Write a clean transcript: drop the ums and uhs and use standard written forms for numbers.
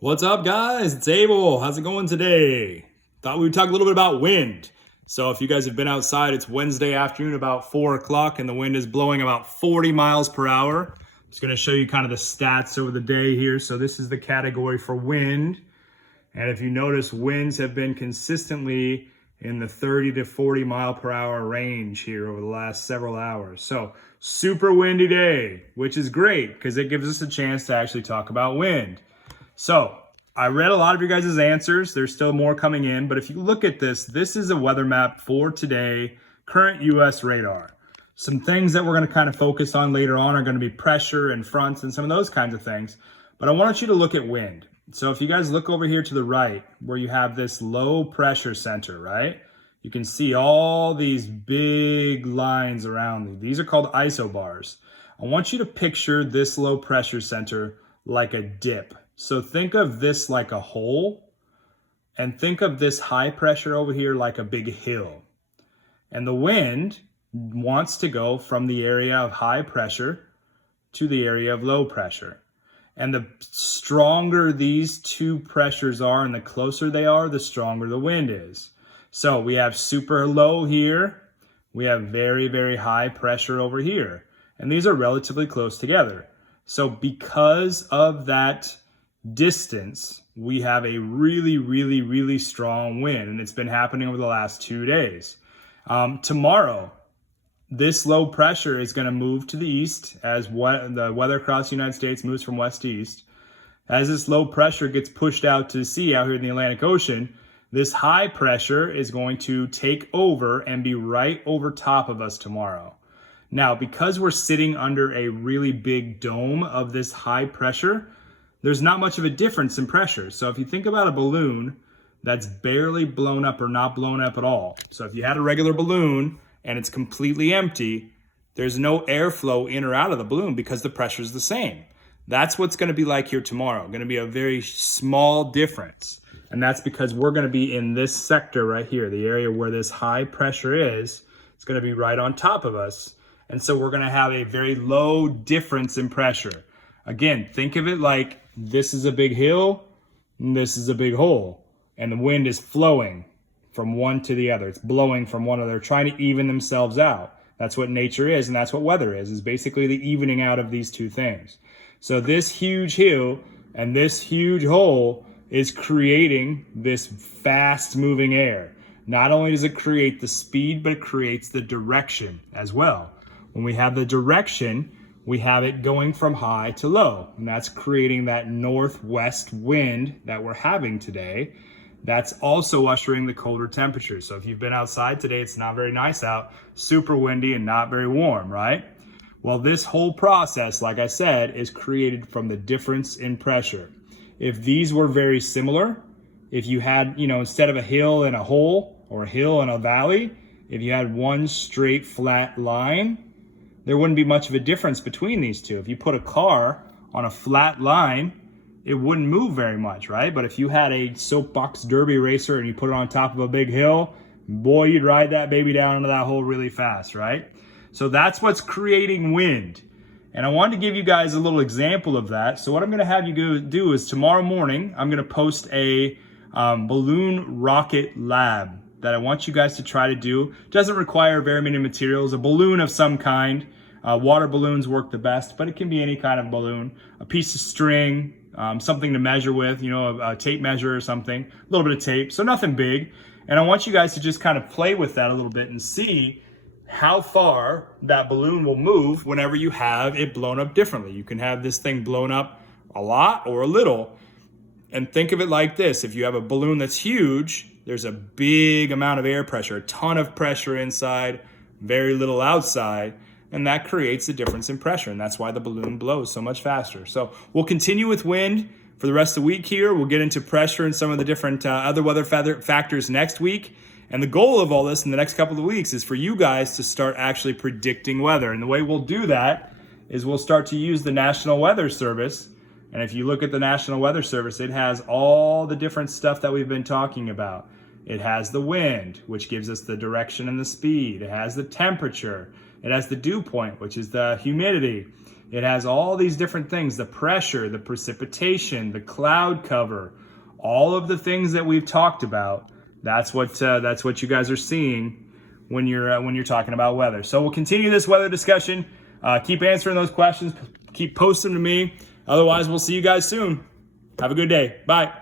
What's up, guys? It's Abel. How's it going today? Thought we would talk a little bit about wind. So, if you guys have been outside, it's Wednesday afternoon, about 4 o'clock, and the wind is blowing about 40 miles per hour. Just going to show you kind of the stats over the day here. So, this is the category for wind. And if you notice, winds have been consistently in the 30 to 40 mile per hour range here over the last several hours. So, super windy day, which is great because it gives us a chance to actually talk about wind. So I read a lot of your guys' answers. There's still more coming in, but if you look at this, this is a weather map for today, current U.S. radar. Some things that we're going to kind of focus on later on are going to be pressure and fronts and some of those kinds of things. But I want you to look at wind. So if you guys look over here to the right, where you have this low pressure center, right? You can see all these big lines around me. These are called isobars. I want you to picture this low pressure center like a dip. So think of this like a hole, and think of this high pressure over here like a big hill. And the wind wants to go from the area of high pressure to the area of low pressure. And the stronger these two pressures are and the closer they are, the stronger the wind is. So we have super low here. We have very, very high pressure over here. And these are relatively close together. So because of that distance, we have a really, really, really strong wind, and it's been happening over the last 2 days. Tomorrow, this low pressure is going to move to the east as the weather across the United States moves from west to east. As this low pressure gets pushed out to sea out here in the Atlantic Ocean, this high pressure is going to take over and be right over top of us tomorrow. Now, because we're sitting under a really big dome of this high pressure, there's not much of a difference in pressure. So if you think about a balloon that's barely blown up or not blown up at all. So if you had a regular balloon and it's completely empty, there's no airflow in or out of the balloon because the pressure is the same. That's what's going to be like here tomorrow. Going to be a very small difference. And that's because we're going to be in this sector right here, the area where this high pressure is. It's going to be right on top of us. And so we're going to have a very low difference in pressure. Again, think of it like this is a big hill and this is a big hole. And the wind is flowing from one to the other. It's blowing from one to the other, trying to even themselves out. That's what nature is, and that's what weather is basically the evening out of these two things. So this huge hill and this huge hole is creating this fast moving air. Not only does it create the speed, but it creates the direction as well. When we have the direction, we have it going from high to low, and that's creating that northwest wind that we're having today. That's also ushering the colder temperatures. So if you've been outside today, it's not very nice out, super windy and not very warm, right? Well, this whole process, like I said, is created from the difference in pressure. If these were very similar, if you had, instead of a hill and a hole or a hill and a valley, if you had one straight flat line, there wouldn't be much of a difference between these two. If you put a car on a flat line, it wouldn't move very much, right? But if you had a soapbox derby racer and you put it on top of a big hill, boy, you'd ride that baby down into that hole really fast, right? So that's what's creating wind. And I wanted to give you guys a little example of that. So what I'm going to have you do is tomorrow morning, I'm going to post a balloon rocket lab that I want you guys to try to do. It doesn't require very many materials, a balloon of some kind. Water balloons work the best, but it can be any kind of balloon. A piece of string, something to measure with, a tape measure or something, a little bit of tape, so nothing big. And I want you guys to just kind of play with that a little bit and see how far that balloon will move whenever you have it blown up differently. You can have this thing blown up a lot or a little. And think of it like this. If you have a balloon that's huge, there's a big amount of air pressure, a ton of pressure inside, very little outside, and that creates a difference in pressure, and that's why the balloon blows so much faster. So we'll continue with wind for the rest of the week here. We'll get into pressure and some of the different other weather factors next week. And the goal of all this in the next couple of weeks is for you guys to start actually predicting weather. And the way we'll do that is we'll start to use the National Weather Service. And if you look at the National Weather Service, it has all the different stuff that we've been talking about. It has the wind, which gives us the direction and the speed. It has the temperature. It has the dew point, which is the humidity. It has all these different things, the pressure, the precipitation, the cloud cover, all of the things that we've talked about. That's what you guys are seeing when you're talking about weather. So we'll continue this weather discussion. Keep answering those questions. Keep posting them to me. Otherwise, we'll see you guys soon. Have a good day. Bye.